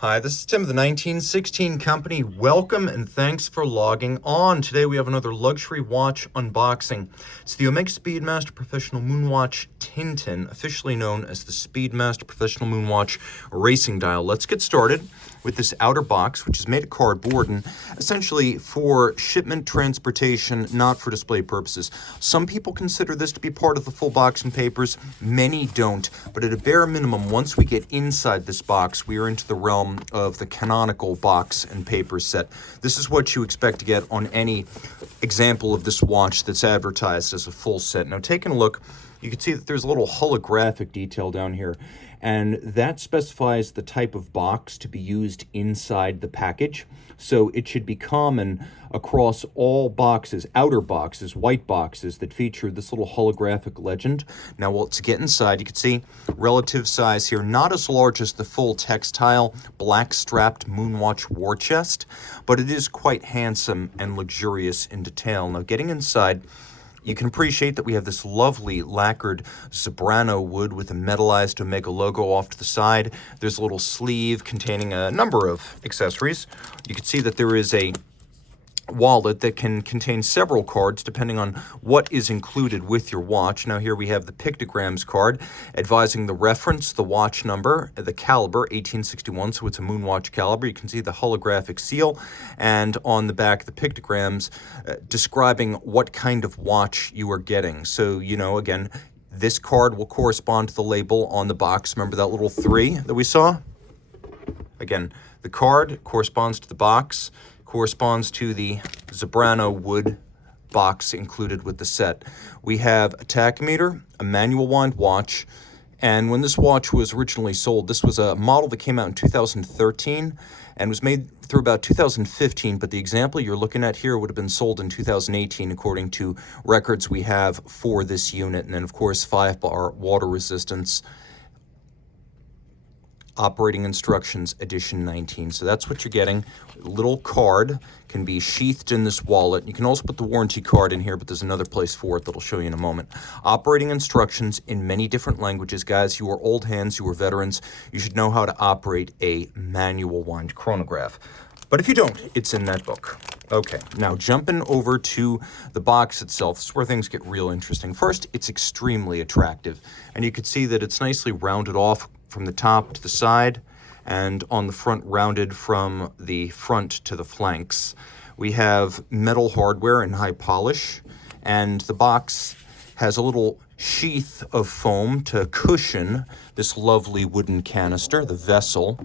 Hi, this is Tim of the 1916 Company. Welcome and thanks for logging on. Today we have another luxury watch unboxing. It's the Omega Speedmaster Professional Moonwatch Tintin, officially known as the Speedmaster Professional Moonwatch Racing Dial. Let's get started with this outer box, which is made of cardboard and essentially for shipment transportation, not for display purposes. Some people consider this to be part of the full box and papers. Many don't, but at a bare minimum, once we get inside this box, we are into the realm of the canonical box and paper set. This is what you expect to get on any example of this watch that's advertised as a full set. Now, taking a look, you can see that there's a little holographic detail down here, and that specifies the type of box to be used inside the package. So it should be common across all boxes, outer boxes, white boxes that feature this little holographic legend. Now, well, to get inside, you can see relative size here, not as large as the full textile black strapped Moonwatch war chest, but it is quite handsome and luxurious in detail. Now, getting inside, you can appreciate that we have this lovely lacquered Zebrano wood with a metallized Omega logo off to the side. There's a little sleeve containing a number of accessories. You can see that there is a wallet that can contain several cards depending on what is included with your watch. Now here we have the pictograms card advising the reference, the watch number, the caliber, 1861, so it's a Moonwatch caliber. You can see the holographic seal, and on the back the pictograms describing what kind of watch you are getting. So, you know, again, this card will correspond to the label on the box. Remember that little 3 that we saw? Again, the card corresponds to the box, corresponds to the Zebrano wood box included with the set. We have a tachometer, a manual wind watch, and when this watch was originally sold, this was a model that came out in 2013 and was made through about 2015, but the example you're looking at here would have been sold in 2018 according to records we have for this unit. And then, of course, 5-bar water resistance, operating instructions, edition 19. So that's what you're getting. A little card can be sheathed in this wallet. You can also put the warranty card in here, but there's another place for it that'll show you in a moment. Operating instructions in many different languages. Guys, you are old hands, you are veterans. You should know how to operate a manual wind chronograph. But if you don't, it's in that book. Okay, now jumping over to the box itself, this is where things get real interesting. First, it's extremely attractive, and you can see that it's nicely rounded off from the top to the side, and on the front rounded from the front to the flanks. We have metal hardware in high polish, and the box has a little sheath of foam to cushion this lovely wooden canister, the vessel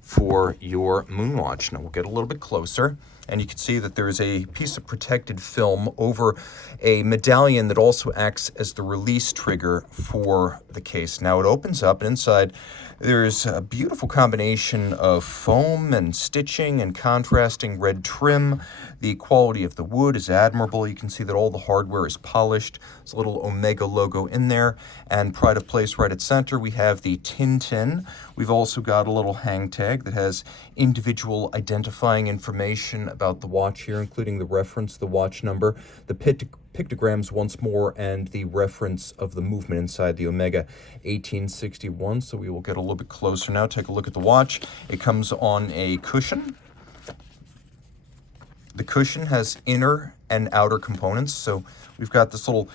for your Moonwatch. Now we'll get a little bit closer, and you can see that there's a piece of protected film over a medallion that also acts as the release trigger for the case. Now it opens up, and inside there's a beautiful combination of foam and stitching and contrasting red trim. The quality of the wood is admirable. You can see that all the hardware is polished. There's a little Omega logo in there, and pride of place right at center, we have the Tintin. We've also got a little hang tag that has individual identifying information about the watch here, including the reference, the watch number, the pictograms once more, and the reference of the movement inside the Omega 1861. So we will get a little bit closer now. Take a look at the watch. It comes on a cushion. The cushion has inner and outer components. So we've got this little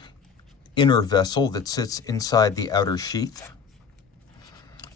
inner vessel that sits inside the outer sheath.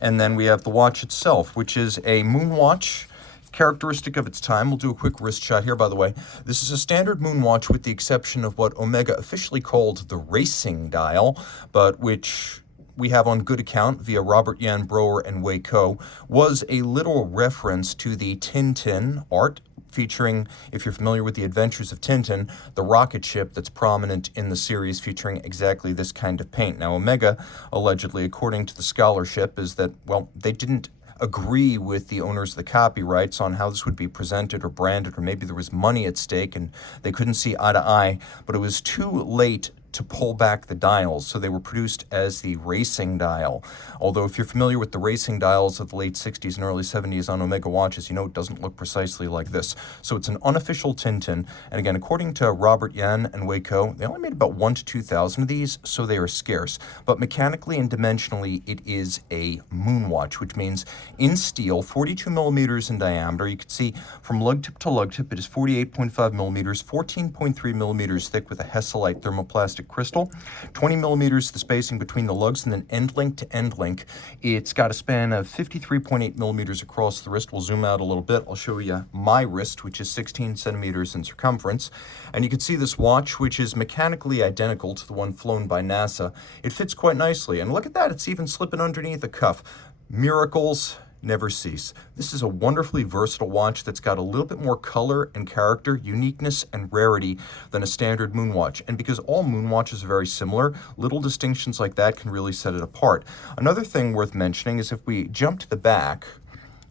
And then we have the watch itself, which is a Moonwatch characteristic of its time. We'll do a quick wrist shot here, by the way. This is a standard Moonwatch with the exception of what Omega officially called the racing dial, but which we have on good account via Robert Jan Broer and Wei Ko, was a literal reference to the Tintin art, featuring, if you're familiar with the adventures of Tintin, the rocket ship that's prominent in the series featuring exactly this kind of paint. Now, Omega, allegedly, according to the scholarship, is that, well, they didn't agree with the owners of the copyrights on how this would be presented or branded, or maybe there was money at stake and they couldn't see eye to eye, but it was too late to pull back the dials, so they were produced as the racing dial. Although if you're familiar with the racing dials of the late 60s and early 70s on Omega watches, you know it doesn't look precisely like this. So it's an unofficial Tintin, and again, according to Robert Yan and Waco, they only made about 1 to 2,000 of these, so they are scarce. But mechanically and dimensionally, it is a Moonwatch, which means in steel, 42 millimeters in diameter. You can see from lug tip to lug tip, it is 48.5 millimeters, 14.3 millimeters thick with a Hesselite thermoplastic crystal, 20 millimeters the spacing between the lugs, and then end link to end link. It's got a span of 53.8 millimeters across the wrist. We'll zoom out a little bit. I'll show you my wrist, which is 16 centimeters in circumference. And you can see this watch, which is mechanically identical to the one flown by NASA. It fits quite nicely. And look at that, it's even slipping underneath the cuff. Miracles never cease. This is a wonderfully versatile watch that's got a little bit more color and character, uniqueness and rarity than a standard Moonwatch. And because all Moonwatches are very similar, little distinctions like that can really set it apart. Another thing worth mentioning is if we jump to the back,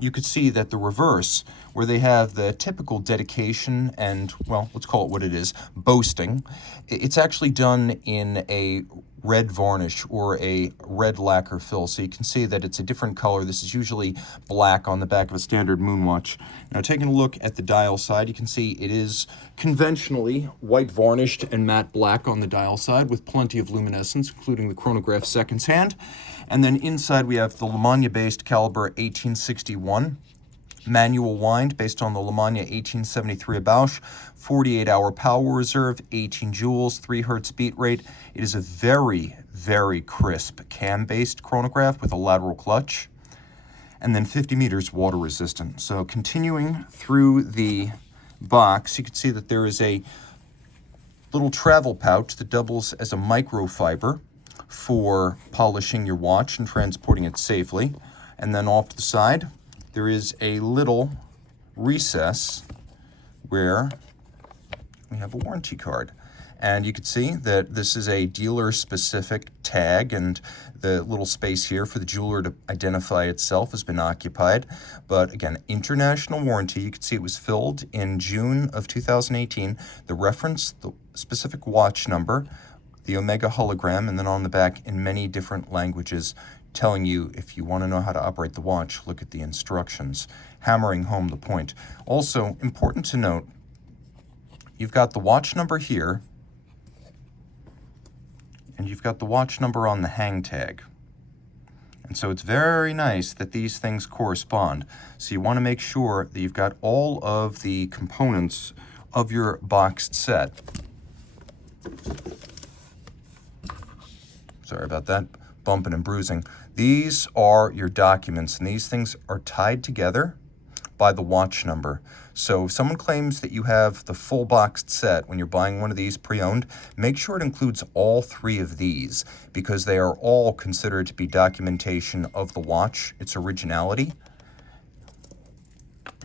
you could see that the reverse, where they have the typical dedication and, well, let's call it what it is, boasting, it's actually done in a red varnish or a red lacquer fill. So you can see that it's a different color. This is usually black on the back of a standard Moonwatch. Now taking a look at the dial side, you can see it is conventionally white varnished and matte black on the dial side with plenty of luminescence, including the chronograph seconds hand. And then inside we have the LeMania-based caliber 1861. Manual wind based on the LeMania 1873 Bausch, 48-hour power reserve, 18 joules, 3 hertz beat rate. It is a very, very crisp cam-based chronograph with a lateral clutch, and then 50 meters water resistant. So continuing through the box, you can see that there is a little travel pouch that doubles as a microfiber for polishing your watch and transporting it safely. And then off to the side, there is a little recess where we have a warranty card. And you can see that this is a dealer-specific tag, and the little space here for the jeweler to identify itself has been occupied. But again, international warranty. You can see it was filled in June of 2018. The reference, the specific watch number, the Omega hologram, and then on the back in many different languages, telling you if you want to know how to operate the watch, look at the instructions, hammering home the point. Also, important to note, you've got the watch number here, and you've got the watch number on the hang tag. And so it's very nice that these things correspond. So you want to make sure that you've got all of the components of your boxed set. Sorry about that, bumping and bruising. These are your documents, and these things are tied together by the watch number. So if someone claims that you have the full boxed set when you're buying one of these pre-owned, make sure it includes all 3 of these, because they are all considered to be documentation of the watch, its originality.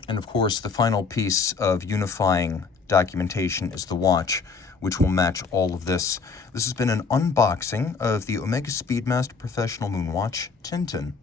And of course, the final piece of unifying documentation is the watch, which will match all of this. This has been an unboxing of the Omega Speedmaster Professional Moonwatch Tintin.